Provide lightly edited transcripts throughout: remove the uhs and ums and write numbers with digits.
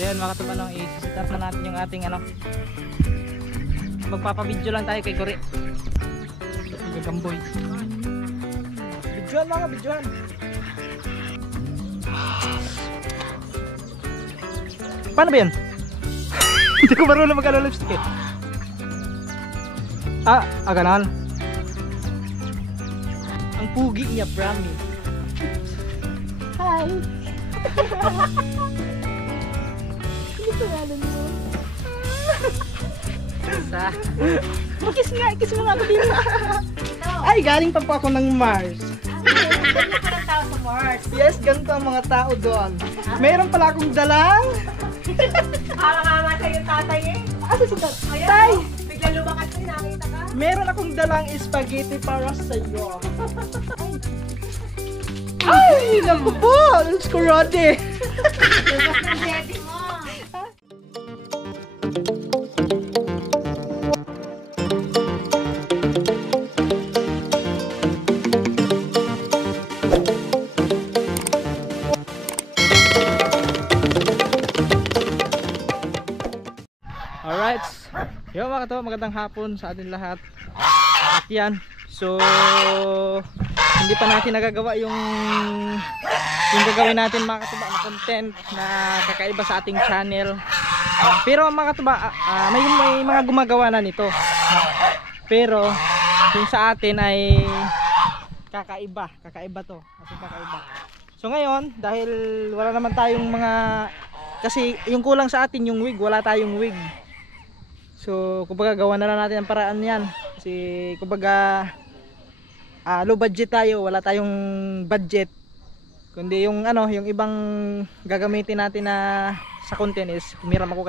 So yan mga katuba, i-start na natin yung ating magpapabidyo lang tayo kay Kuri. Gagamboy. Bidyohan mga bidyohan. Paano ba yan? Hindi ko marunong mag-lipstick eh. Ganon. Ang pugi niya, promise. Hi! Hindi ko alam mo. Kiss nga, kiss mo nga ako dito. Ay, galing pa po ako ng Mars. Ganito pa ng tao sa Mars. Yes, ganito ang mga tao doon. Meron pala akong dalang. Mama sa'yo tatay eh. Asa si Ayan, Tay? bigla lumakas na nakita ka. Meron akong dalang spaghetti para sa iyo. Ay, naku po! Let's go, Roddy! Lumas ng daddy mo. Alright, yo mga katuwa, magandang hapon sa atin lahat. At yan, so hindi pa natin nagagawa yung gagawin natin mga katuba na content na kakaiba sa ating channel. Pero mga katuba, may mga gumagawa na nito. Pero yung sa atin ay kakaiba to, kakaiba. So ngayon, dahil wala naman tayong kasi yung kulang sa atin yung wig, wala tayong wig. So kumbaga gawa na lang natin ang paraan yan. Kasi kumbaga low budget tayo, wala tayong budget. Kundi yung yung ibang gagamitin natin na sa content is miram ako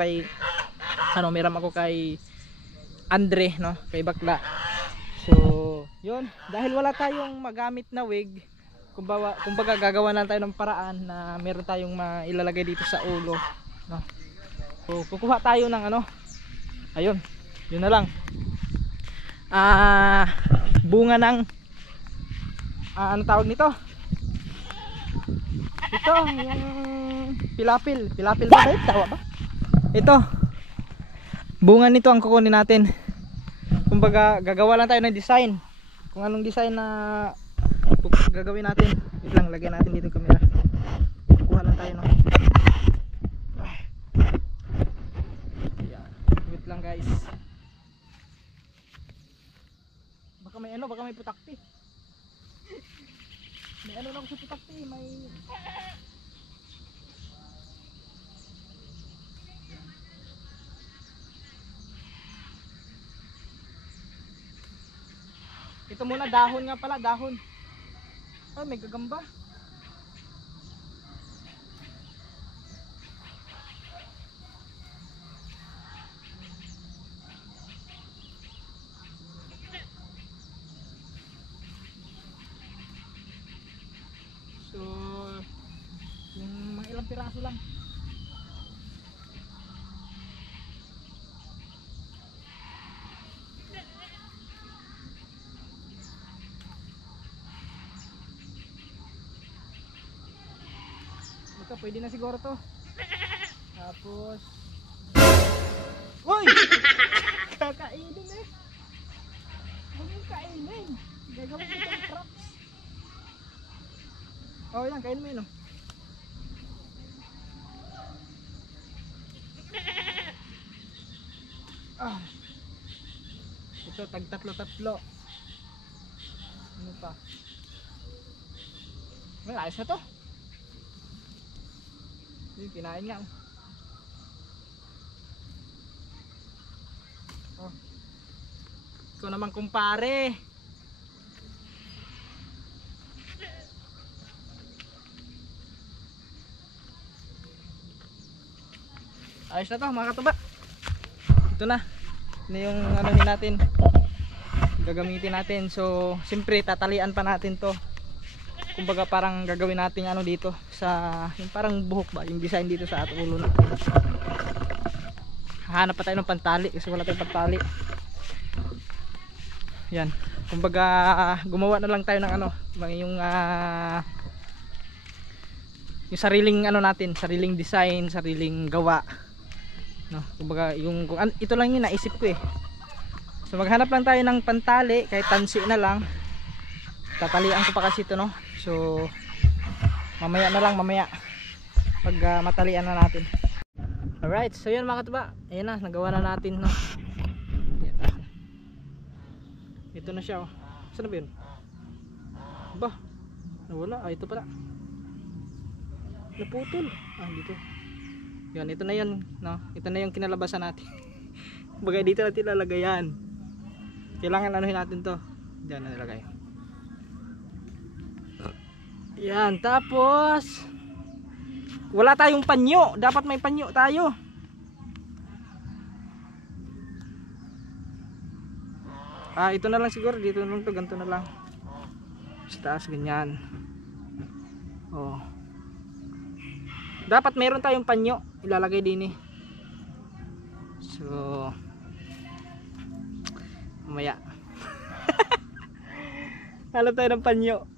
kay Andre, no, kay Bakla. So yun, dahil wala tayong magamit na wig, kumbaga gagawa lang tayo ng paraan na meron tayong mailalagay dito sa ulo, no. So kukuha tayo ng ayun, yun na lang, bunga ng ano tawag nito, ito yung pilapil ba tayo? Tawa ba? Ito, bunga nito ang kukunin natin. Kumbaga gagawa lang tayo ng design, kung anong design na gagawin natin. Wait lang, lagyan natin dito yung camera. Kukuha lang tayo, no. Wait lang guys, baka may putakti. May lang sa putakti, may ito muna, dahon nga pala, dahon. Ay, may gagamba. So, yung mga ilang piraso lang. Ito, pwede na siguro to. Tapos uy! Kakainin eh. Huwag yung kainin. Gagawin ko yung props. Oh, yan, kainin mo yun, oh. Ito, tag tatlo. Ano pa? May ayos na to. Kinain nga. Oh. Ikaw naman kumpare. Ayos na to mga katuba. Ito na. Ito yung natin, gagamitin natin. So siyempre tatalian pa natin to. Kumbaga parang gagawin natin dito sa yung parang buhok ba, yung design dito sa ating ulo natin. Hahanap pa tayo ng pantali kasi wala tayong pantali. Yan. Kumbaga gumawa na lang tayo ng yung yung sariling ano natin, sariling design, sariling gawa, no? Kumbaga yung ito lang yung naisip ko eh. So maghanap lang tayo ng pantali, kahit tansi na lang. Tatalian ko pa kasi ito, no? So mamaya na lang, mamaya pag matalian na natin. Alright, so yun mga katuba, ayan na, nagawa na natin, no? Ayan na. Ito na siya, oh. Saan na ba yun? Ba? Nawala, ito pala. Naputol. Dito. Yan, ito na yun, no? Ito na yung kinalabasan natin. Bagay dito natin lalagay yan. Kailangan anuhin natin to. Diyan na nilagay. Yan, tapos wala tayong panyo. Dapat may panyo tayo. Ito na lang siguro. Dito na lang to, ganito na lang. Sa taas, ganyan. Oh. Dapat meron tayong panyo ilalagay din eh. So mamaya hanap tayo ng panyo.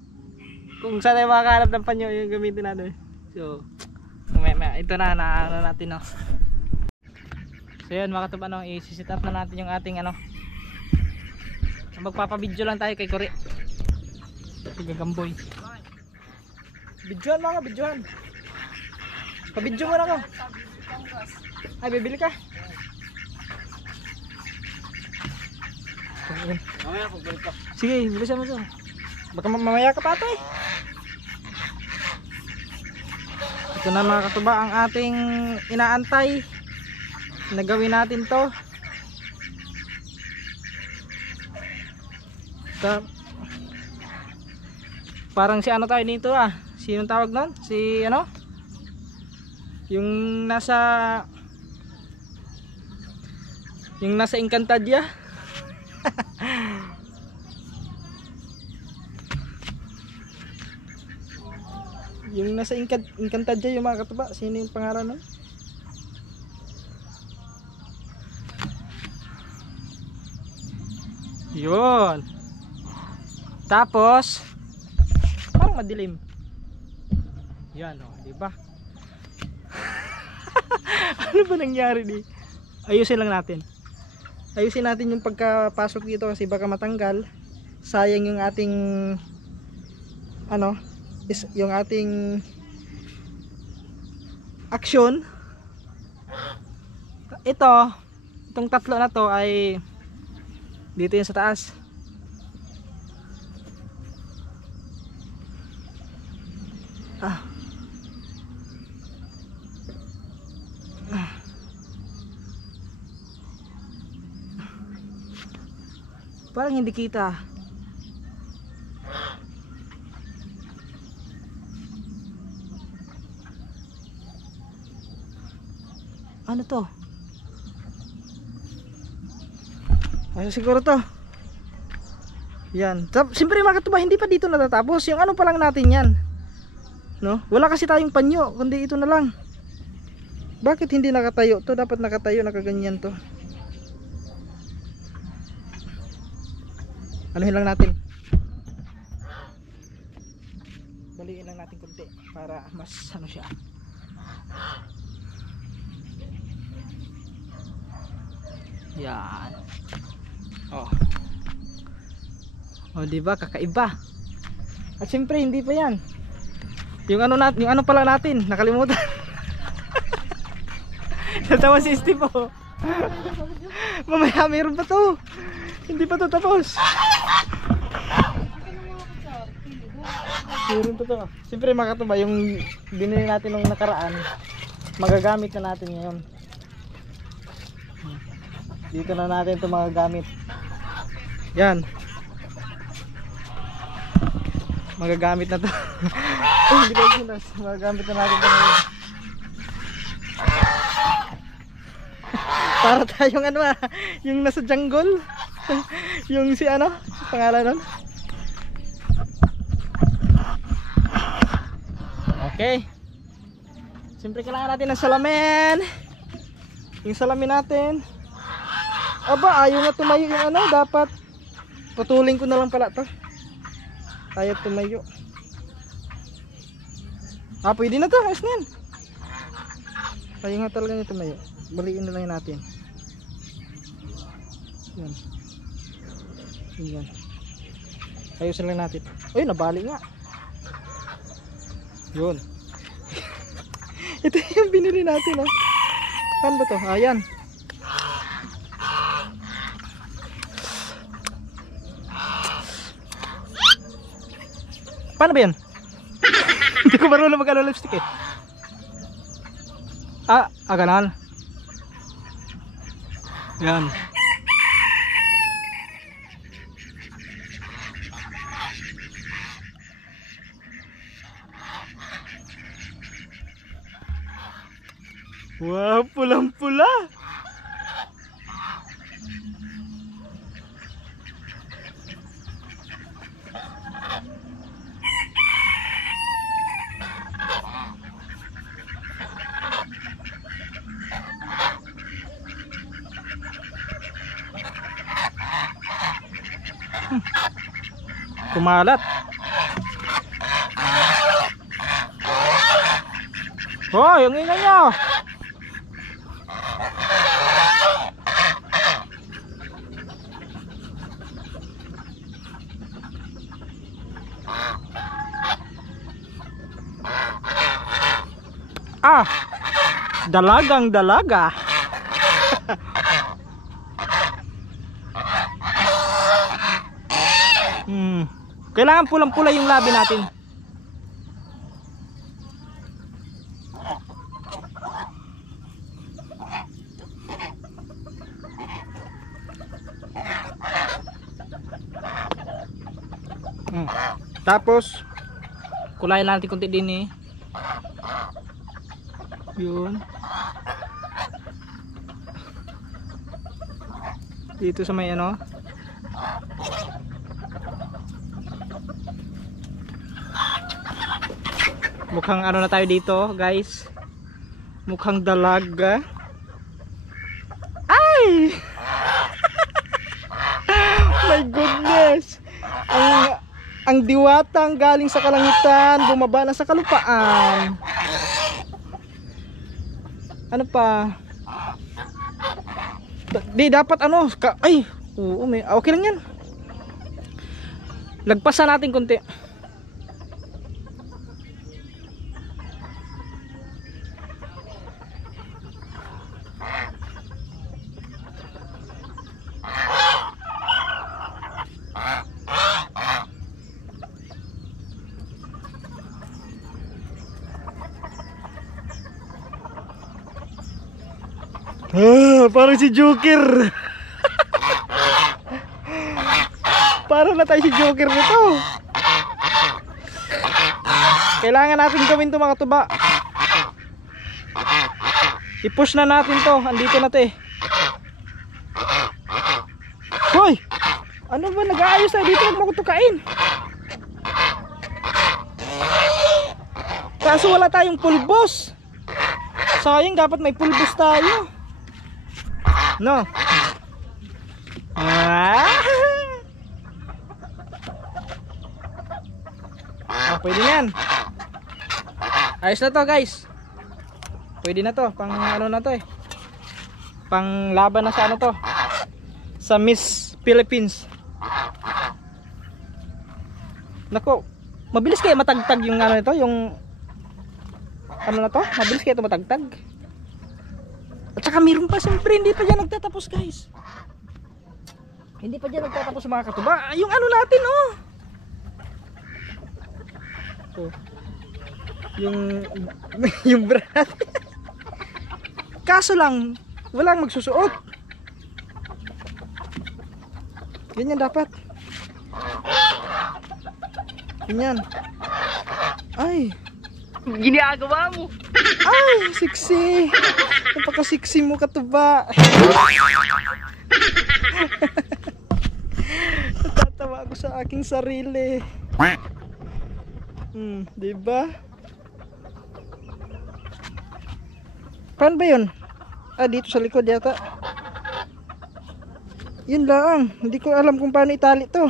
Kung saan tayo makakahanap ng panyo, yung gamitin natin. So mamaya ito na ano natin, no? So yun mga katuba, no, i-set up na natin yung ating ano. Magpapabidyo lang tayo kay Kori. Gagamboy. Bidyoan mga, bidyoan. Pabidyo mo na ako. Ay, bibili ka? Mamaya pagbalik ka. Sige, bilisan mo to. Baka mamaya ka pa ito eh. Ito na mga katuba ang ating inaantay. Nagawin natin to. Parang si ano tayo dito ah. Sinong tawag nun? Si ano? Yung nasa Encantadia. Yung nasa Encantadia yung mga katuba. Sino yung pangalan nun? Yun. Tapos parang madilim. Yan, oh, di ba? Ano ba nangyari di? Ayusin lang natin. Ayusin natin yung pagkapasok dito kasi baka matanggal. Sayang yung ating ano, yung ating action. Itong tatlo na to ay dito yung sa taas. Parang hindi kita. Ano to? Ay, siguro to. Yan. Siyempre mga katuba, hindi pa dito natatapos. Yung ano pa lang natin yan. No? Wala kasi tayong panyo, kundi ito na lang. Bakit hindi nakatayo to? Dapat nakatayo, nakaganyan to. Anuhin lang natin. Baliin lang natin konti para mas ano siya. Yan. Oh. Oh, di ba kakaiba? At siyempre hindi pa 'yan. Yung ano pala natin, nakalimutan. Natawa si Steve po. Mamaya meron pa 'to. Hindi pa 'to tapos. Meron pa 'to. Siyempre mga katuba, yung binili natin nung nakaraan, magagamit na natin ngayon. Dito na natin ito magagamit. Yan. Magagamit na to. Hindi ko sinas. Magagamit na natin ito ngayon. Para tayong ano yung nasa jungle. Yung si ano, pangalan nun. Okay. Siyempre kailangan natin ng salamin. Yung salamin natin. Aba, ayaw na tumayo yung ano. Dapat putulin ko na lang pala to. Ayaw tumayo. Ah, pwede na to. Ayos na yan. Kaya nga talaga nito mayo. Baliin na lang natin. Yan. Yan. Ayusin lang natin. Ay, nabali nga. Yun. Ito yung binili natin, oh. Saan ba to? Ayan. Paano ba yan? Hindi ko marunong mag-ano lipstick eh. Ganon. Yan. Wow, pulang-pula. Kumalat. Oh, yung ingay niya. Dalagang dalaga. Kailangan pulang-pula yung labi natin. Tapos kulayan natin konti din eh. Yun. Dito sa may ano. Mukhang ano na tayo dito, guys. Mukhang dalaga. Ay! My goodness. Ang diwatang galing sa kalangitan bumaba na sa kalupaan. Ano pa? Di dapat ano, ay, oo, okay lang yan. Lagpasan natin konti. Parang si Joker. Parang na tayo si Joker nito. Kailangan natin gawin to mga tuba. I-push na natin to. Andito na to eh. Hoy! Ano ba nag-aayos tayo dito? Huwag mo ko tukain. Kaso wala tayong pulbos. Sayang, dapat may pulbos tayo. No. Pwede yan. Ayos na to, guys. Pwede na to. Pang ano na to eh. Pang laban na sa ano to. Sa Miss Philippines. Nako, mabilis kaya matagtag yung ano nito, yung ano na to? Mabilis kaya ito matagtag. At saka meron pa, siyempre hindi pa dyan nagtatapos, guys. Hindi pa dyan nagtatapos mga katuba. Yung ano natin, oh. So, yung brand. Kaso lang, walang magsusuot. Ganyan dapat. Ganyan. Ay. Ginagawa mo. Ay, sexy. Napaka-sexy mo katuba. Natatawa ako sa aking sarili. Diba? Paano ba yun? Dito sa likod yata. Yun lang. Hindi ko alam kung paano itali to.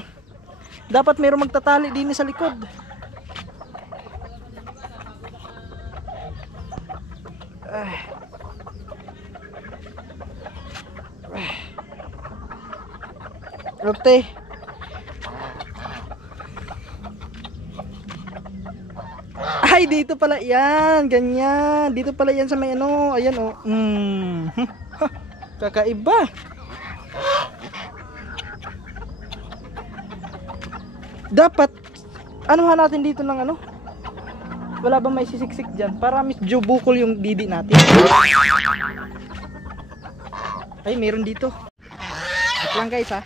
Dapat mayroong magtatali din sa likod. Rote. Ay, dito pala yan. Ganyan. Dito pala yan sa may ano. Ayan oh. Kakaiba. Dapat anuhan natin dito ng ano. Wala bang may sisiksik dyan? Para medyo bukol yung didi natin. Ay, meron dito. At lang guys ha.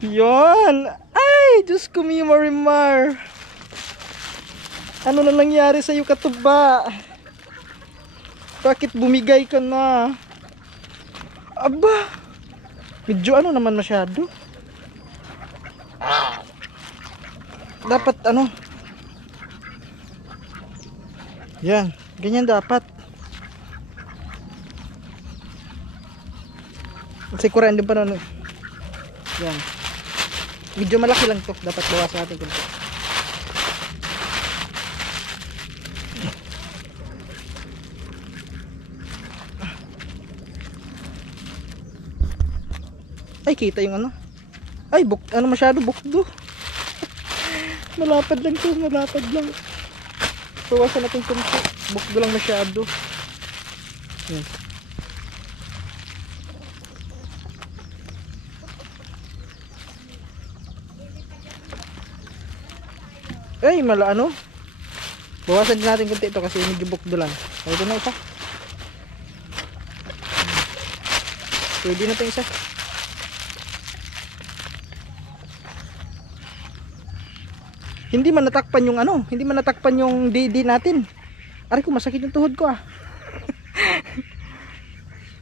Yon! Ay! Diyos ko, Marimar! Ano na nangyari sa'yo, katuba? Bakit bumigay ka na? Aba! Medyo ano naman masyado. Dapat ano? Yan. Ganyan dapat. Sikuran din pa nun. Yan. Medyo malaki lang to. Dapat bawas natin kunti. Ay, kita yung ano. Ay, ano masyado bukdo. Malapad lang to, malapad lang. Bawasan natin kunti. Bukdo lang masyado. Yan. Ay, ano? Bawasan din natin kunti ito kasi medyo bukdo lang. Ay, ito na isa. Pwede na ito isa. Hindi man natakpan yung ano, hindi man natakpan yung didi natin. Aray ko, masakit yung tuhod ko ah.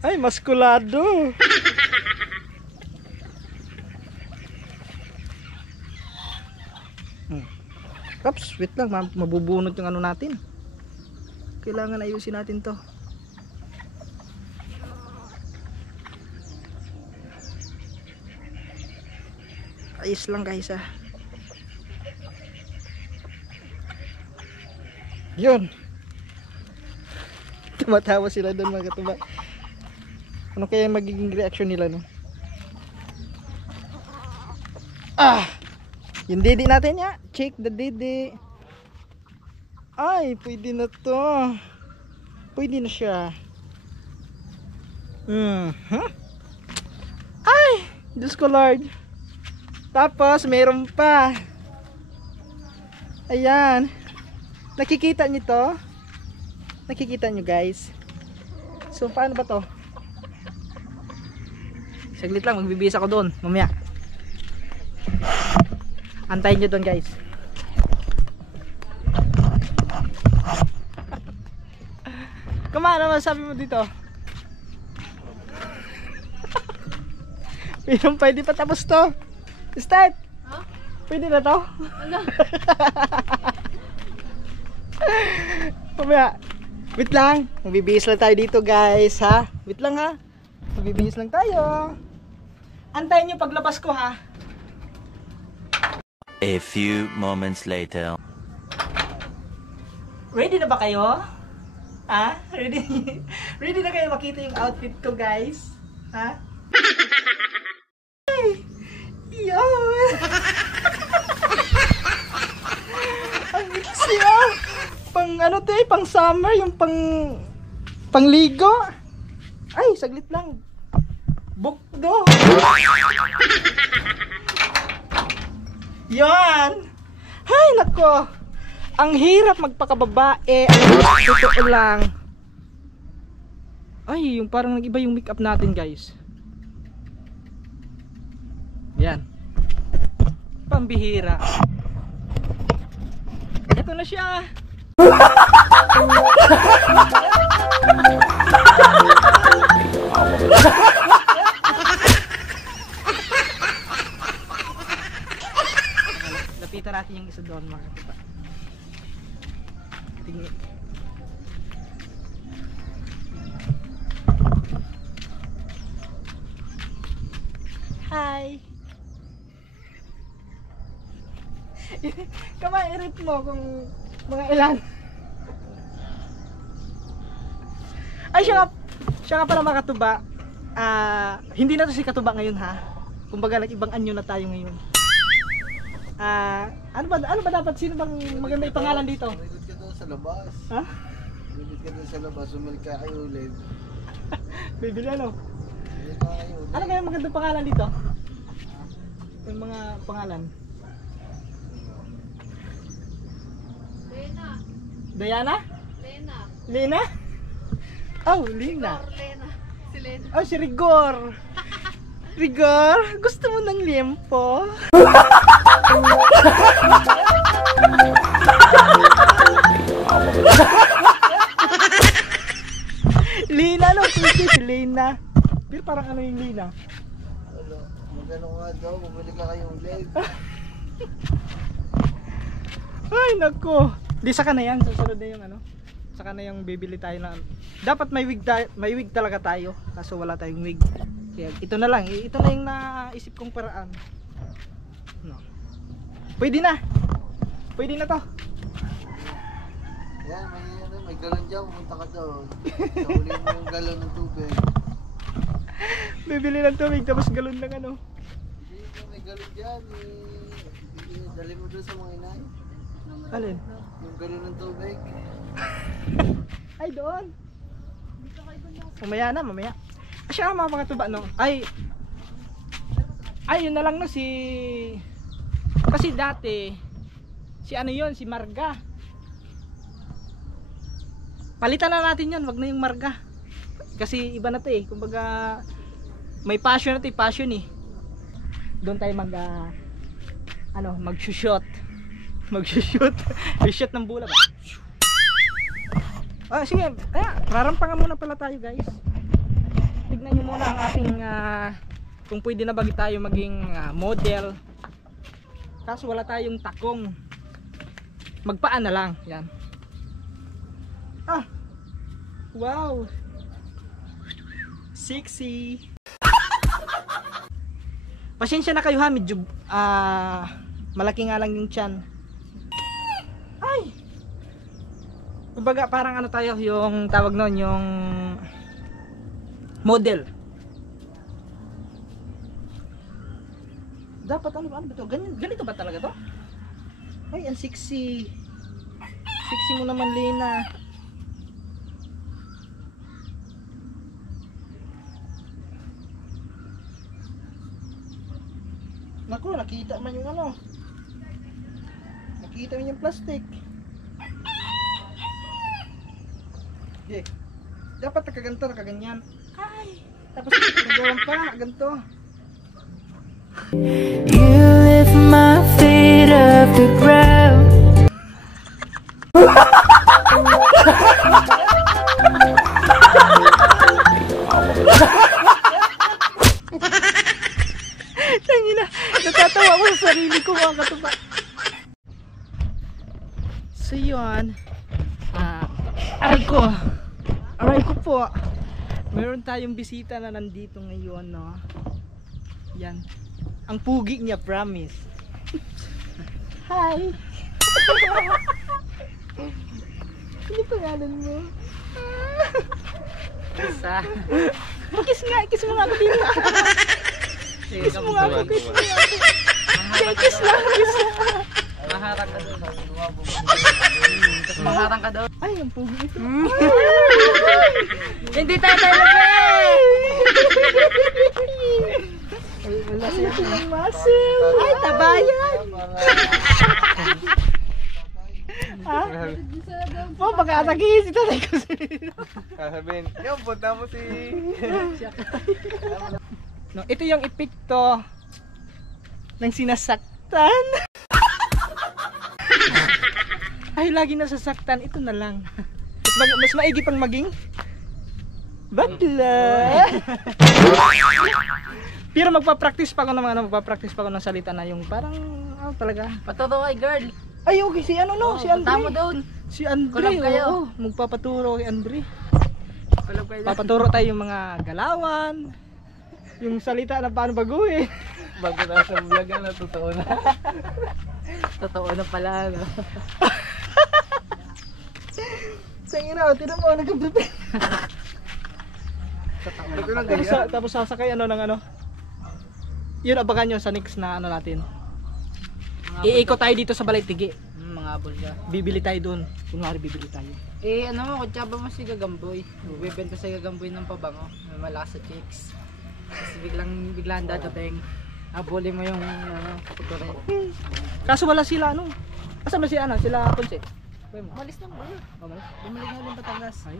Ay, maskulado. Kaps, wait lang, mabubunot yung ano natin. Kailangan ayusin natin to. Ayos lang guys ah. Yun. Tumatawa sila doon mga katuba. Ano kaya magiging reaction nila no? Ah! Yung didi natin ya. Check the didi. Ay, pwede na to. Pwede na siya. Ay! Diyos ko Lord. Tapos, meron pa. Ayan. Nakikita nyo to? Nakikita nyo guys? So, paano ba to? Saglit lang, magbibihis ako doon. Mamaya. Antayin nyo doon guys. Kumana naman sabi mo dito? Pero pwede pa tapos to. Start! Huh? Pwede na to? Ano? Mamaya. Wait lang. Magbibihis lang tayo dito guys ha. Wait lang ha. Magbibihis lang tayo. Antayin nyo paglabas ko ha. A few moments later. Ready na ba kayo? Ha? Ready? Ready na kayo makita yung outfit ko guys? Ha? Ay! Yo! Ang siya! Pang ano to eh, pang summer, yung pangligo. Ay, saglit lang. Bukdo. Yan. Hay, nako. Ang hirap magpakababae. Totoo lang. Ay, yung parang nag-iba yung makeup natin, guys. Yan. Pambihira. Ito na siya. Lapitan natin yung isa doon mga katipa. Tingin. Kamay, i-rate mo kung mga ilan. Ay, siya nga pala mga katuba. Hindi na to si katuba ngayon ha. Kumbaga nag-ibang anyo na tayo ngayon. Ano ba dapat, sino bang maganda yung pangalan dito? Umikot ka doon sa labas. Ha? Umikot ka doon sa labas, umalik ka kayo ulit. Bibili ano? Umalik ka kayo ulit. Ano kaya magandang pangalan dito? Yung mga pangalan. Lena. Diana? Lena. Lena? Oh, Lina. Lena. Si Lena. Oh, si Rigor. Rigor, gusto mo ng liempo? Lina, no? Sige, si Lina. Pero parang ano yung Lina? Wala. Magano nga daw, umalik ka kayo ulit. Ay, nako. Di saka na yan, susunod na yung ano. Saka na yung bibili tayo na. Dapat may wig talaga tayo. Kaso wala tayong wig. Kaya ito na lang, ito na yung naisip kong paraan. No. Pwede na. Pwede na to. Yan, may galon dyan, pumunta ka doon. Nahuli mo yung galon ng tubig. Bibili ng tubig tapos galon ng ano. Hindi, may galon dyan. Dali mo doon sa mga inay. Alin? Yung galon ng tubig. Ay, doon. Mamaya na, mamaya. Siya mga pangatuba no. Ay, yun na lang no kasi dati si ano yun, si Marga. Palitan na natin yun, wag na yung Marga. Kasi iba na to eh. Kumbaga may passion na to, passion eh. Doon tayo mag-shoot. Mag-shoot. I-shoot ng bola ba? Sige, rarampangan muna pala tayo guys. Tignan nyo muna ang ating kung pwede na ba tayo maging model. Kaso wala tayong takong. Magpaan na lang. Yan. Wow. Sexy. Pasensya na kayo ha, medyo malaki nga lang yung tiyan. Ay. Kumbaga parang ano tayo, yung tawag noon, yung model. Dapat ano ba to? Ganito ba talaga to? Ay, ang sexy. Sexy mo naman, Lena. Naku, nakita man yung ano. Nakita man yung plastic. Okay. Dapat nakaganto, nakaganyan. Ay! Tapos nagawang pa, ganito. You lift my feet off the ground. Tangina, natatawa ako sa sarili ko mga katuba. So yun, aray ko po. Meron tayong bisita na nandito ngayon, no. Yan. Ang pugi niya, promise. Hi. Ano pangalan mo? Isa. Kiss nga, kiss mo nga ako dito. Kiss mo nga ako, kiss mo nga ako. Kiss lang, kiss lang. Maharang ka doon. Tapos maharang ka doon. Ay, ang pugi ito. Hindi tayo eh! Ay, wala siya ng muscle. Ay, tabayan. Ha? Oh, pagkatagis. Ito tayo ko sa'yo. Sasabihin, yung punta mo si... No, ito yung epekto ng sinasaktan. Ay, lagi nasasaktan. Ito na lang. Mas maigi pang maging bakla. Pero magpa-practice pa ako ng magpa-practice pa ako ng salita na yung parang talaga. Paturo kay girl. Ay, okay, si ano no, si Andre. Tama doon. Si Andre. Collab kayo. Oo, magpapaturo kay Andre. Collab kayo. Papaturo tayo yung mga galawan. Yung salita na paano baguhin. Bago na sa vlog na, totoo na. Totoo na pala, no? Sa'yo na, tinan mo, nag-prepare. Tapos sasakay ano ng ano. Yun, abangan nyo sa next na ano natin. Iikot tayo dito sa Balaytigi. Mga abol ka. Bibili tayo doon. Kunwari bibili tayo. Ano mo, kutsaba mo si Gagamboy. Bibenta sa Gagamboy ng pabango. May malakas sa chicks. Kasi biglang dadating. Abulin mo yung putore. Kaso wala sila ano. Asan ba si ano? Sila Ponce? Malis na mo. Bumalik na ulit Batangas. Ay.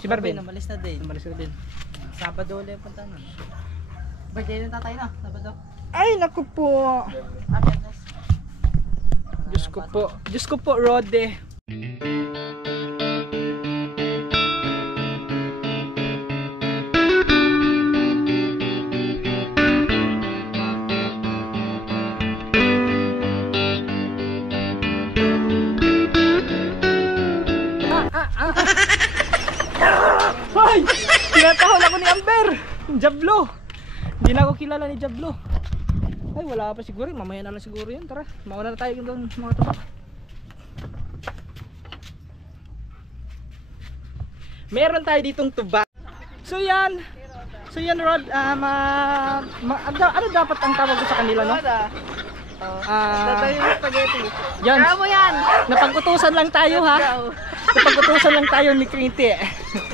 Si Marvin. Malis na din. Umalis na din. Sabado ulit punta na. Birthday ng tatay na, Sabado. Ay, naku po. Happiness. Diyos ko po. Diyos ko po, Rode. Hoy! Tinatahol ako ni Amber! Jablo! Hindi na ako kilala ni Jablo. Ay, wala pa siguro. Mamaya na lang siguro yun. Tara, mauna na tayo doon mga taba. Meron tayo ditong tuba. So yan. So yan, Rod. Ano dapat ang tawag ko sa kanila, no? Tatay yung spaghetti. Yan. Kaya mo yan! Napag-utusan lang tayo, ha? Napag-utusan lang tayo ni Kriti.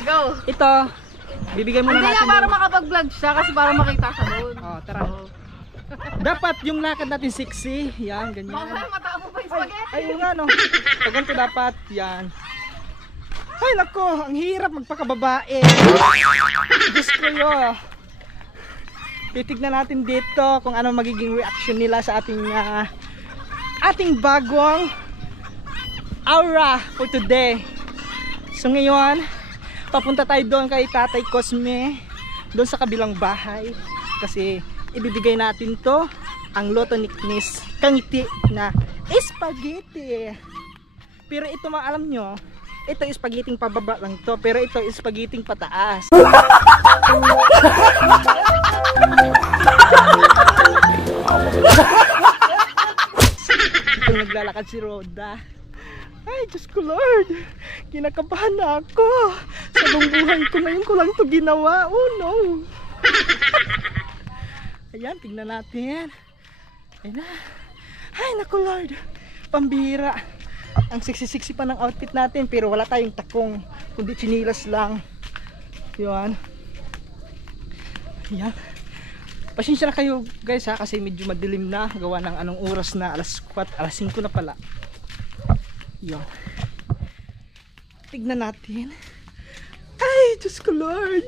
Go! Ito, bibigyan muna Hindi natin. nga para makapag-vlog siya kasi para makita ka doon. Oh, tara. Dapat yung lakad natin sexy. Yan, ganyan. Baka mata mo pa yung spaghetti. Ay, yung ano. Pag ganito dapat, yan. Ay, nako, ang hirap magpakababae. Diyos ko yun. Titignan natin dito kung ano magiging reaction nila sa ating bagong aura for today. So ngayon, papunta tayo doon kay Tatay Cosme, doon sa kabilang bahay. Kasi ibibigay natin to ang Lotto Niknis Kangiti na spaghetti. Pero ito alam nyo, ito spaghetti pababa lang to, pero ito spaghetti pataas. Kung naglalakad si Roda. Ay, Diyos ko Lord, kinakabahan na ako. Sa buong buhay ko ngayon ko lang to ginawa. Oh no. Ayan, tignan natin. Ayan na. Ay, naku Lord, pambihira. Ang sexy-sexy pa ng outfit natin, pero wala tayong takong, kundi chinilas lang. Yun. Ayan. Pasensya na kayo guys ha, kasi medyo madilim na. Gawa ng anong oras na, alas 4, alas 5 na pala. Yun. Tignan natin. Ay, Diyos ko Lord.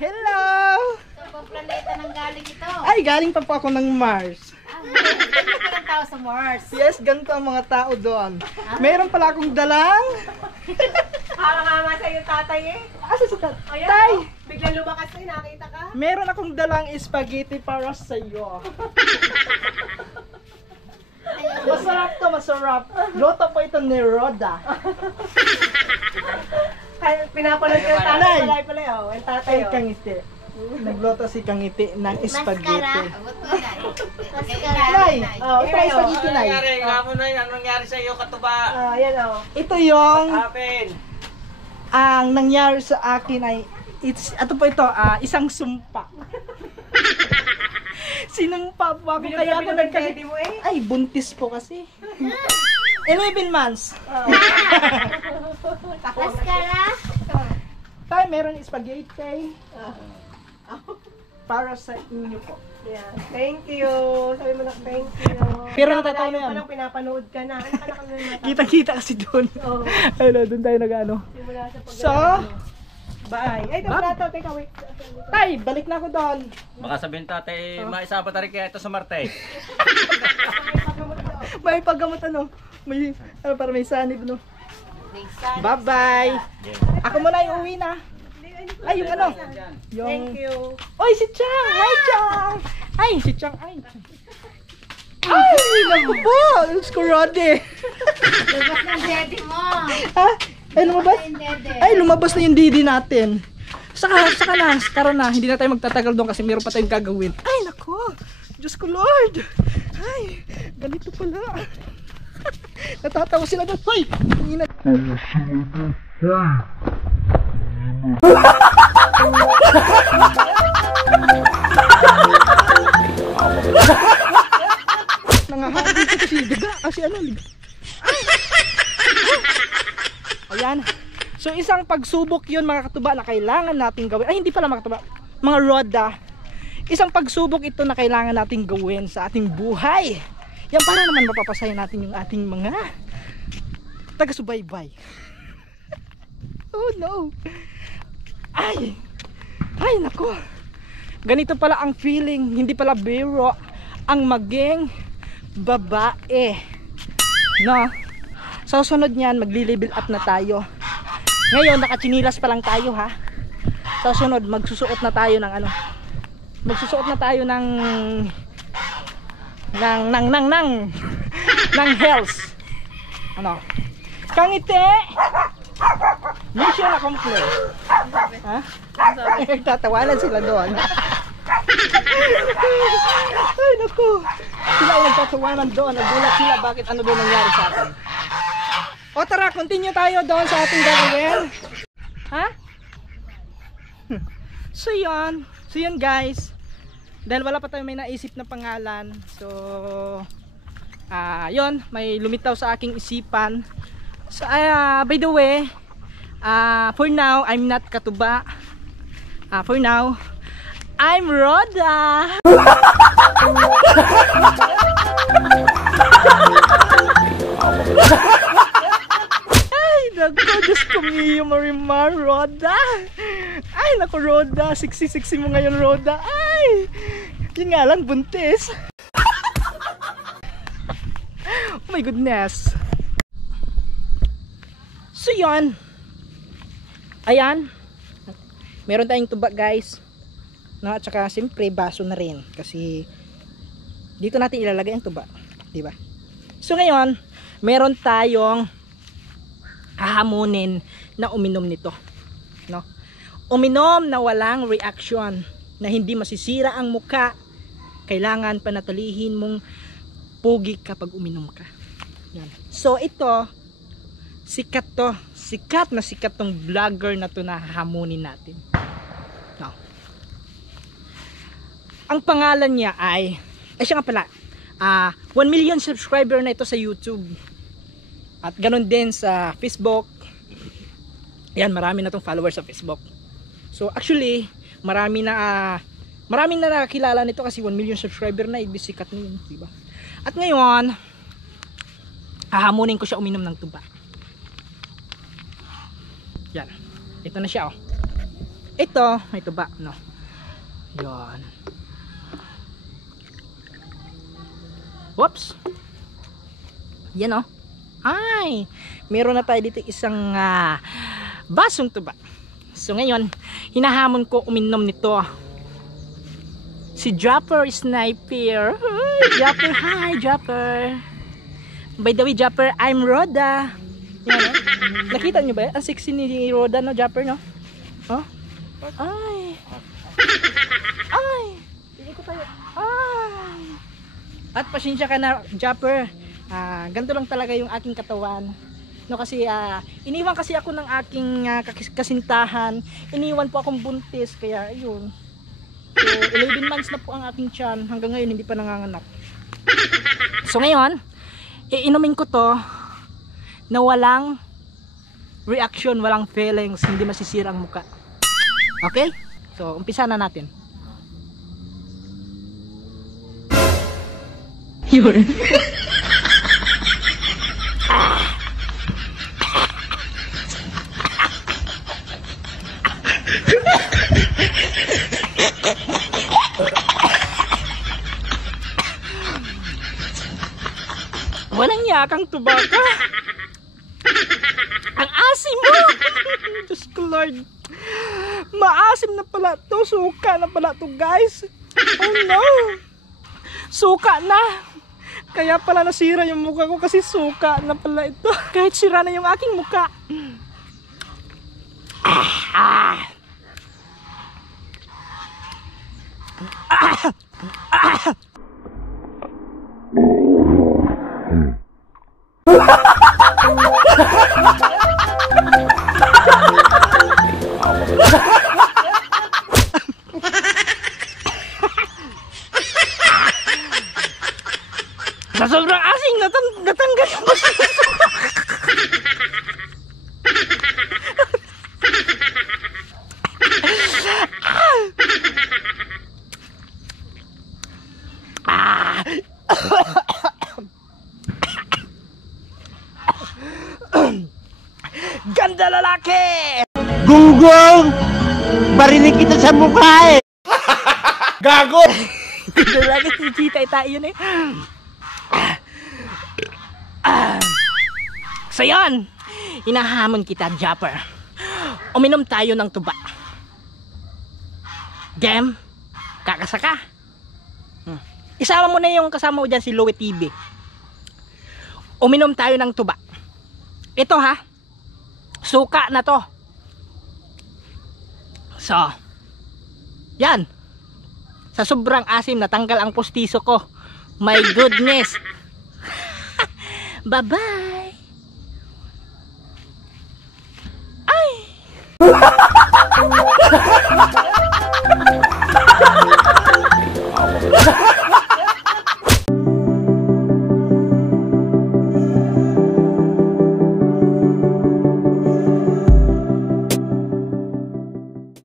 Hello! Sa planeta nang galing ito. Ay, galing pa po ako ng Mars. Ganito pa lang tao sa Mars. Yes, ganito ang mga tao doon. Meron pala akong dalang. Mama sa yung tatay eh. Asa sa tatay? Biglang lumakas na nakita ka. Meron akong dalang spaghetti para sa iyo. Masarap to, masarap. Luto po ito ni Roda. Pinapanood ko yung Nay. tatay pala oh. Yung tatay Ay, Kangiti. Nagluto si Kangiti ng spaghetti. Nay, ito ay spaghetti, Nay. Anong nangyari sa iyo, katuba? Yan oh. Ito yung Happen. ang nangyari sa akin ay ito po ito, isang sumpa. Sinumpa po ako kaya ako nagkagiti mo eh. Ay, buntis po kasi. 11 months. Maskara. Tayo meron spaghetti. Para sa inyo po. Yeah. Thank you. Sabi mo na thank you. Pero natatawa na yan. Parang pinapanood ka na. Ano ka na kami nata? Kita-kita kasi doon. Oo. Ayun, doon tayo nag-ano. Simula sa pag- So, Bye. Ay, ito Bye. pala to. Teka, wait. tay, balik na ako doon. Baka sabihin tatay, maisapa tayo kaya ito sa Marte. May paggamot ano. May, para may sanib no. Bye-bye. Ako muna yung uwi na. Ay, yung ano. Yung... Thank you. Oy, si Chang! Hi, Chang! Ay, si Chang, ay. Ay, naku po! Diyos ko, Roddy. Labas ng daddy mo. Ha? Ay, lumabas? Yung dede. Ay, lumabas na yung didi natin. Saka na, hindi na tayo magtatagal doon kasi meron pa tayong gagawin. Ay, nako. Diyos ko Lord. Ay, ganito pala. Natatawa sila doon. Hoy! Ina. Nangahabi ko kasi daga. Kasi ano, liga. Ayan. So isang pagsubok yun mga katuba na kailangan nating gawin. Ay hindi pala mga katuba. Mga roda. Isang pagsubok ito na kailangan nating gawin sa ating buhay. Yan para naman mapapasaya natin yung ating mga taga-subaybay. Oh no. Ay. Ay nako. Ganito pala ang feeling. Hindi pala biro ang maging babae. No? Sa sunod niyan magli-level up na tayo. Ngayon nakatsinilas pa lang tayo ha. Sa sunod magsusuot na tayo ng ano. Magsusuot na tayo ng heels. Ano? Kangite. Mission accomplished. Ha? Nagtatawanan sila doon. Ay naku. Sila ay nagtatawanan doon. Nagulat sila bakit ano doon nangyari sa atin. O tara, continue tayo doon sa ating gagawin. Ha? So yun guys. Dahil wala pa tayo may naisip na pangalan. So yun, may lumitaw sa aking isipan. So by the way, for now I'm not Katuba. For now I'm Roda. Naku, Diyos ko miyo Marimar, Roda. Ay, naku Roda, sexy mo ngayon Roda. Ay, yun nga lang, buntis. Oh my goodness. So yun. Ayan. Meron tayong tuba guys. No, at saka siyempre baso na rin. Kasi dito natin ilalagay ang tuba. Diba? So ngayon, meron tayong hahamunin na uminom nito, no? Uminom na walang reaction, na hindi masisira ang muka. Kailangan panatilihin mong pugi kapag uminom ka. Yan. So ito, sikat to. Sikat na sikat tong vlogger na to na hahamunin natin. No. Ang pangalan niya ay siya nga pala, 1 million subscriber na ito sa YouTube. At ganun din sa Facebook. Yan, marami na tong followers sa Facebook. So actually, marami na nakakilala nito kasi 1 million subscriber na, ibig sikat na yun, diba? At ngayon, hahamunin ko siya uminom ng tuba. Yan. Ito na siya, oh. Ito, may tuba, no. Yan. Whoops. Yan, oh. Ay, meron na tayo dito isang basong tuba. So ngayon, hinahamon ko uminom nito si Japper Sniper. Japper, hi Japper. By the way Japper, I'm Roda. Yan, no? Nakita nyo ba? Ang sexy ni Roda, no Japper, no? Oh? Ay. Ay. Hindi ko tayo. Ay. At pasensya ka na Japper. Ganito lang talaga yung aking katawan, no, kasi iniwan kasi ako ng aking kasintahan. Iniwan po akong buntis, kaya ayun. So 11 months na po ang aking tiyan, hanggang ngayon hindi pa nanganganak. So ngayon iinumin ko to na walang reaction, walang feelings, hindi masisira ang muka. Okay, so umpisa na natin. Yun. Walang yakang tubaka. Ang asim mo. Diyos ko Lord. Maasim na pala to. Suka na pala to guys. Oh no. Suka na. Kaya pala nasira yung mukha ko kasi suka na pala ito. Kahit sira na yung aking mukha. Sa sobrang asing, natanggal yung pustiso. Ganda lalaki! Gunggong! Barinig kita sa mukha eh! Gago! Ganda lalaki si Cheetah, tayo yun eh. So yan, hinahamon kita, Japper. Uminom tayo ng tuba. Game, kakasaka. Isama mo na yung kasama mo dyan, si Louie TV. Uminom tayo ng tuba. Ito ha, suka na to. So, yan. Sa sobrang asim, natanggal ang pustiso ko. My goodness. Bye-bye. Ay!